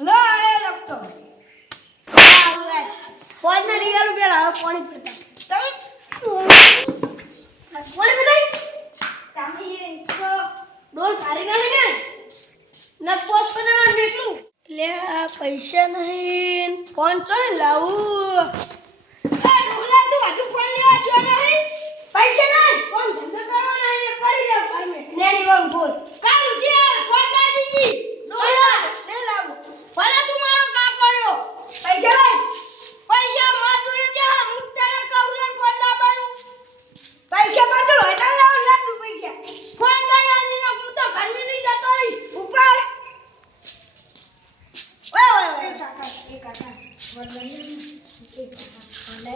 લો એ લખતો ફોન ને લીધા પેલા પાણી પીતા તમે પાણી પીતા તમે ડોલ સારી નાખી ને પોસ્ટ કરવાનું કેટલું લે પૈસા નહીં ફોન તો લાવું ડોલા તું હજુ ફોન લેવા ગયો નહીં પૈસા નહીં ફોન ધંધો કરવાનો નહીં ને પડી જાવ ઘર મે નેની વાંગ બોલ કાલ ઉઠી ફોન લા દીજી ડોલા લે લાવો ભલે તું મારો કા કર્યો પૈસા નહીં પૈસા માર જોડે છે હા મુક્તાને કહું ને ફોન લાવવાનું પૈસા માર જોડે હોય તો લાવ લા તું પૈસા ફોન લઈ આની ને હું તો ઘર મે નહીં જતો રહી ઉપર ઓય કાકા એ કાકા ફોન લઈ એ કાકા લે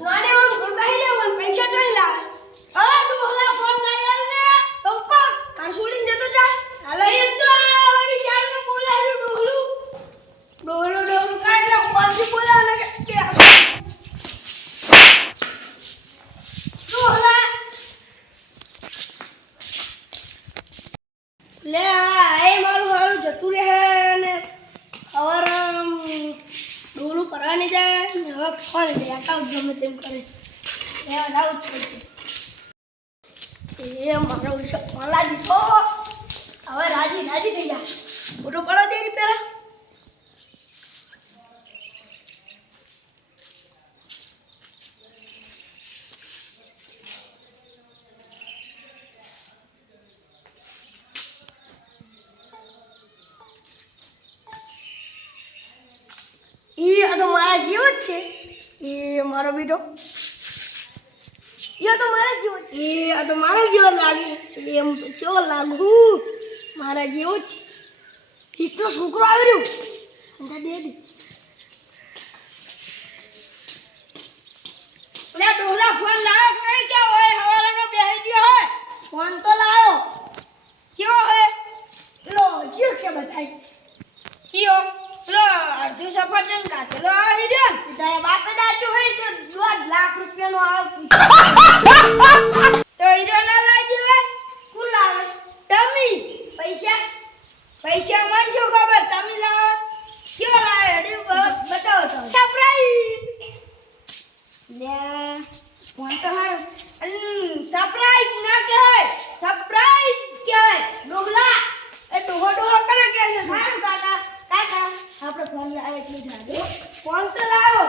નાને હું ગુંડાઈ લે વન પૈસા તો લાવ અરે ડોલા ફોન લઈ આલ ને તો ઉપર કાર છોડીને જતો જા હાલો એ તો વડી ચાર નો બોલાયું ડોલું ડોલું કાઢ લે પાંચી બોલાવ ને કે ડોલા લે આ મારું હારું જતું રહે ને અવર ડોલું પરવાની જાય ને હવે ફોન લે આકાવ ગમે તેમ કરે એ લાવું પડશે એ મારો વિશે ફોન લાગી તો હવે રાજી થઈ જા ફોટો પડો દે પેલા આ તો મારા જેવો જ છે એ મારો બેટો આ તો મારા જેવો આ તો મારા જેવો લાગે એમ તો કેવો લાગુ મારા જેવો જ કેટલો છોકરો આવી રહ્યો દે લે ડોલા ફોન લાવ નહીં કે હોય હવાલાનો બેહી ગયો હોય ફોન તો લાવ્યો કેવો હે લો જીઓ કે બતાઈ કીઓ લો અડધું સફરજન કાઢેલો આવી રહ્યો તારા બાપે દાચું હોય તો 1.5 લાખ રૂપિયાનો આવ તો હીરો ના લાગી હોય કોણ લાવે તમે પૈસા મન શું ખબર તમે લાવો ક્યો લાવે અડી બતાવો તો સરપ્રાઈઝ લે ફોન તો હાર સરપ્રાઈઝ ના કહેવાય સરપ્રાઈઝ કહેવાય ડોહલા એ ડોહો કરે કે છે હારું કાકા આપણે ફોન લાવે એટલી જાડો ફોન તો લાવો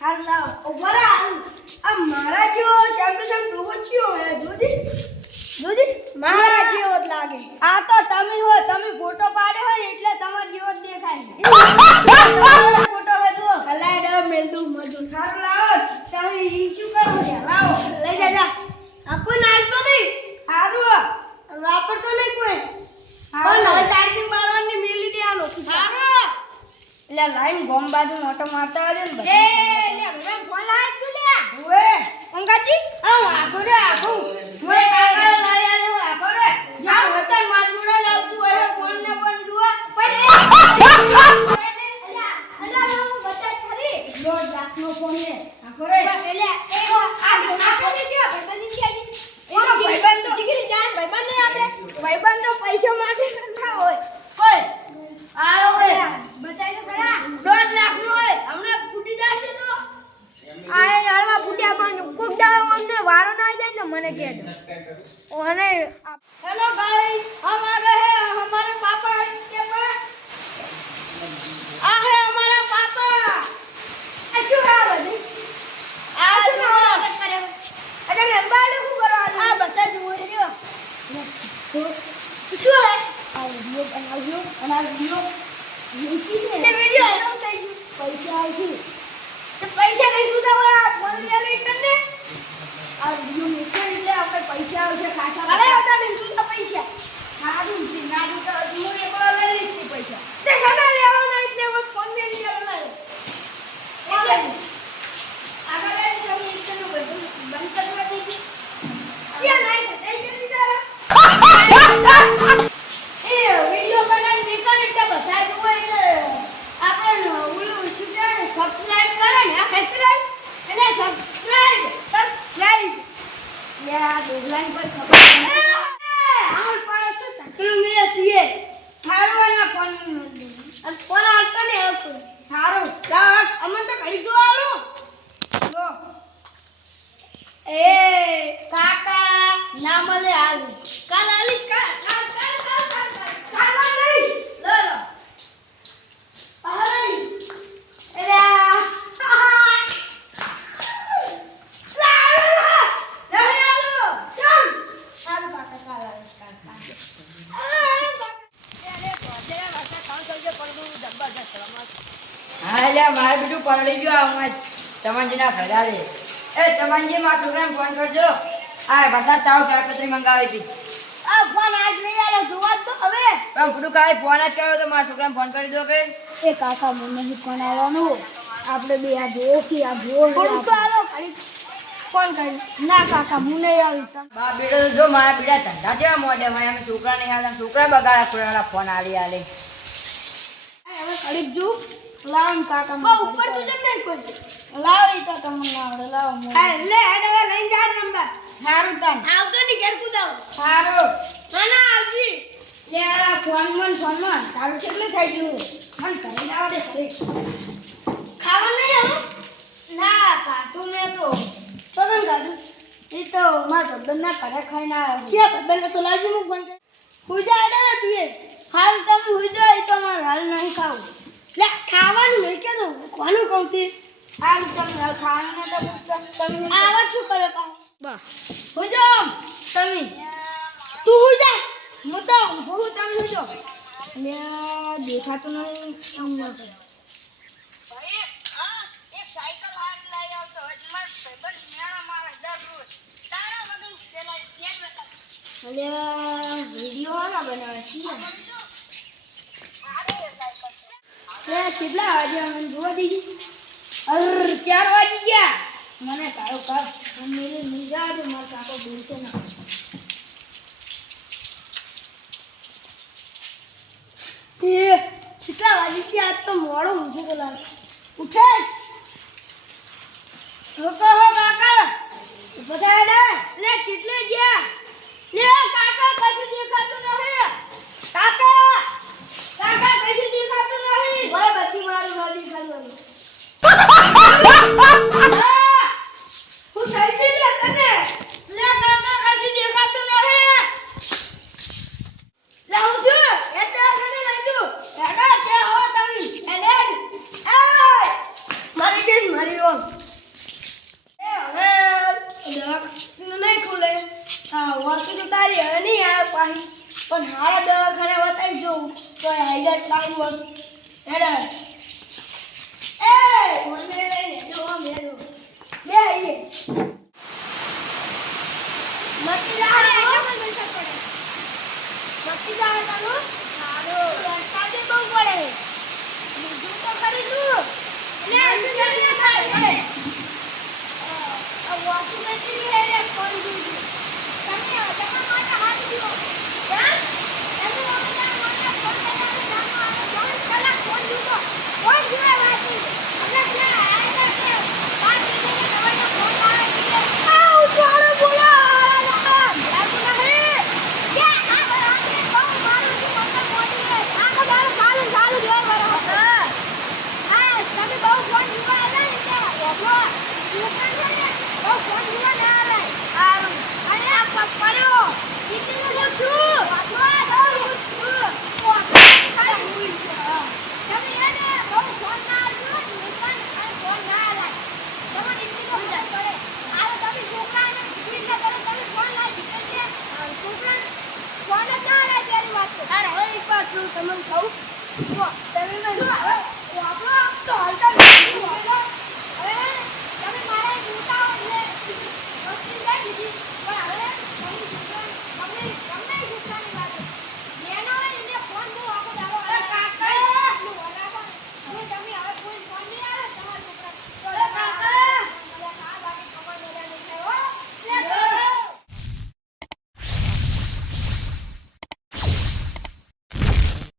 હાર લાવો ઉપર આ મારા જેવો સેમ ડોહો થયો હે જોજી મારા જેવો જ લાગે આ તો તમે હો તમે ફોટો પાડ્યો હોય એટલે તમાર જેવો જ દેખાય ફોટો હે જો હલાડો મેલદુ મજુ સારું લાવો તમે શું કરો છો લાવો લઈ જા આપો નાલતો નહીં હારું વાપરતો નહીં કોઈ પણ હવે ચાર્જિંગ મારવાની મેલી દેવાનો હારું એટલે લાઈન ગોમ બાજુ નોટો મારતા આવજો ને એ લે હવે ફોન લાવ છું લે ઓએ અંગાજી આગો રે આગો ઓએ કાકા લાય આલો આગો રે જા વતન માજુડા લાવતું હોય ફોન ને પણ દુઆ પણ અલા હું બતા ખરી 1.5 લાખ નો ફોન ને આગો રે એટલે એ આગો દે કે બની ગયા એ ભાઈબંધ તો ડિગ્રી જાન ભાઈબંધ ને આપણે ભાઈબંધ તો પૈસા માંગે ના હોય કોઈ આયો હે બતાઈ તો ખરા 1.5 લાખ નો હોય હમણે ફૂટી જશે તો આય યારવા ફૂટ્યા પણ કોક દાડો અમને વારો ના આવી જાય ને મને કહેજો અને હેલો ગાઈસ हम आ गए हैं हमारे पापा के पास आ है हमारा पापा अच्छो है बनी आ जो करे अच्छा नंबाले को करवा आ बता दो रे कुछ है आ वीडियो बना वीडियो इसी से वीडियो आलो कहीं पैसा आई तो पैसा नहीं सुधा वाला फोन ले ले करने आ वीडियो नीचे ले આપણે પૈસા આવશે ખાસા અરે આવતા નહીં સુધા પૈસા સારું ના તો હું એકલો લઈ લીધી પૈસા તે સદા લેવાના એટલે હું ફોન મે લઈ લેવાનો એટલે આગળ લઈ તમે એકનો બંધ કરવા દેજો ક્યાં નહીં છે એ જલ્દી તારા એ વિડિયો બનાવી નીકળ એટલે બધા જોવે એટલે આપણે ઓલું શું કહે સબસ્ક્રાઇબ કરે ને સબસ્ક્રાઇબ એટલે સબસ્ક્રાઇબ યા ડોલાઈ પર ખબર હા એટલે મારે બીજું પરળી ગયું આમાં ચમનજીના ઘરે રે. એ ચમનજી મારા છોકરાને ફોન કરજો. આ વરસાદ ચાવ તાડપત્રી મંગાવી હતી. આ ફોન આજ નહીં આલે જોવા તો હવે. પણ બધું કાંઈ ફોન જ કર્યો તો મારા છોકરાને ફોન કરી દો કે. એ કાકા મને નહીં ફોન આવવાનો. આપણે બે આ જોયો કે આ જોયો થોડું તો આલો ખાલી ફોન કરી. ના કાકા હું નહીં આવી તમ. બા બેટો તો જો મારા બેટા ધંધા જેવા મોડે હોય અમે છોકરા નહીં આવતા છોકરા બગાડા ખોરાડા ફોન આલી આલે. હવે ઘડીક જો લાવ કાકા બહુ ઉપર તો જમ નહીં કોઈ લાવ ઈ તો તમને આવડે લાવ હા લે આડવા લઈ જા નંબર સારું તન આવતો ની ઘેર કુદાવ સારું ના ના આવજી લે આ ફોન મન તારું કેટલું થઈ ગયું મન કરી લાવ દે ફરી ખાવાનું નહીં આવું ના કાતું મે તો પગન ગાધું ઈ તો માર બદના ઘરે ખાઈને આવ્યો કે બદના તો લાવજો હું ફોન કરી હુજા આડે તું એ હાલ તમે હુજા ઈ તો માર હાલ નહીં ખાવું લે ખાવાનું નહીં કે તો કોનું કહું તી હાલ તમે ખાવાનું તો પૂછતા તમે આવા શું કરે કા બા હુજો તમે તું હુજા હું તો હું તમે હુજો લે દેખાતું નહીં તમને ભાઈ હા એક સાયકલ હાલ લઈ આવતો હવે માર ભાઈબંધ મેણા મારે 10 રોજ તારા વગર પેલા કેમ બતા અલે વિડિયો ના બનાવે છે કેટલા વાગ્યા મને જોવા દીધી 4 વાગી ગયા મને તારો કાપ મેરે નિજા દે માર કાકો બોલશે ના એ કેટલા વાગી ગયા આજ તો મોડો ઊંઘે તો લાગે ઉઠે રોકો હો કાકા બતાય ને લે કેટલે ગયા લે કાકા કશું દેખાતું નથી કાકા કાકા કશું દેખાતું નથી બરાબર બધી મારું નદી ખાલું હું થઈ ગઈ તને લે કાકા કશું દેખાતું નથી લે હું છું એટલે મને લઈ તું એડા કે હો તમે એને એ મારી કેસ મારી રોમ એ હવે નહીં ખુલે હા વાસુ તો તારી હવે નહીં આવે પાછી પણ હારા દવાખાને બતાવી જોઉં તો હાઈડા ટાઈમ વાસુ એડા એ મને લઈને જોવા મેરો બે આઈએ મતી જાવે મતી જાવે તારું હારો વરસાદે બહુ પડે બીજું તો કરી તું લે સુજે ખાય આ વાસુ મતી હે લે ફોન દીધી તમે માટે હાથ દીધો કેમ તમે માટે ફોન કર્યા જામો આ 24 કલાક ફોન દીધો ફોન જીવે વાતી આપણે ક્યાં આયા છે વાત દીધે દવાઈનો ફોન આવે છે આ ઉઠાડો બોલા લાગુ નહીં કે આ રાતે બહુ મારું છે મતલબ મોટી છે આખો દાડો ચાલુ દેવા બરો હા તમે બહુ ફોન જીવા આવે ને કે એટલો દુકાન છે ને બહુ ફોન જીવા ના આવે સારું અને આ પડ્યો કેટલી નો છું વાતવા દઉં છું તમે એને બહુ ફોન ના આવ્યો દુકાન અને ફોન ના આવે તમને એટલી નો ફોન પડે આ તમે છોકરાને પૂછીને તમે ફોન લાવી દીધો છે છોકરા ફોન જ ના આવે તેરી વાત અરે હવે એક વાત તમને કહું તમે મને આપણો તો હાલતા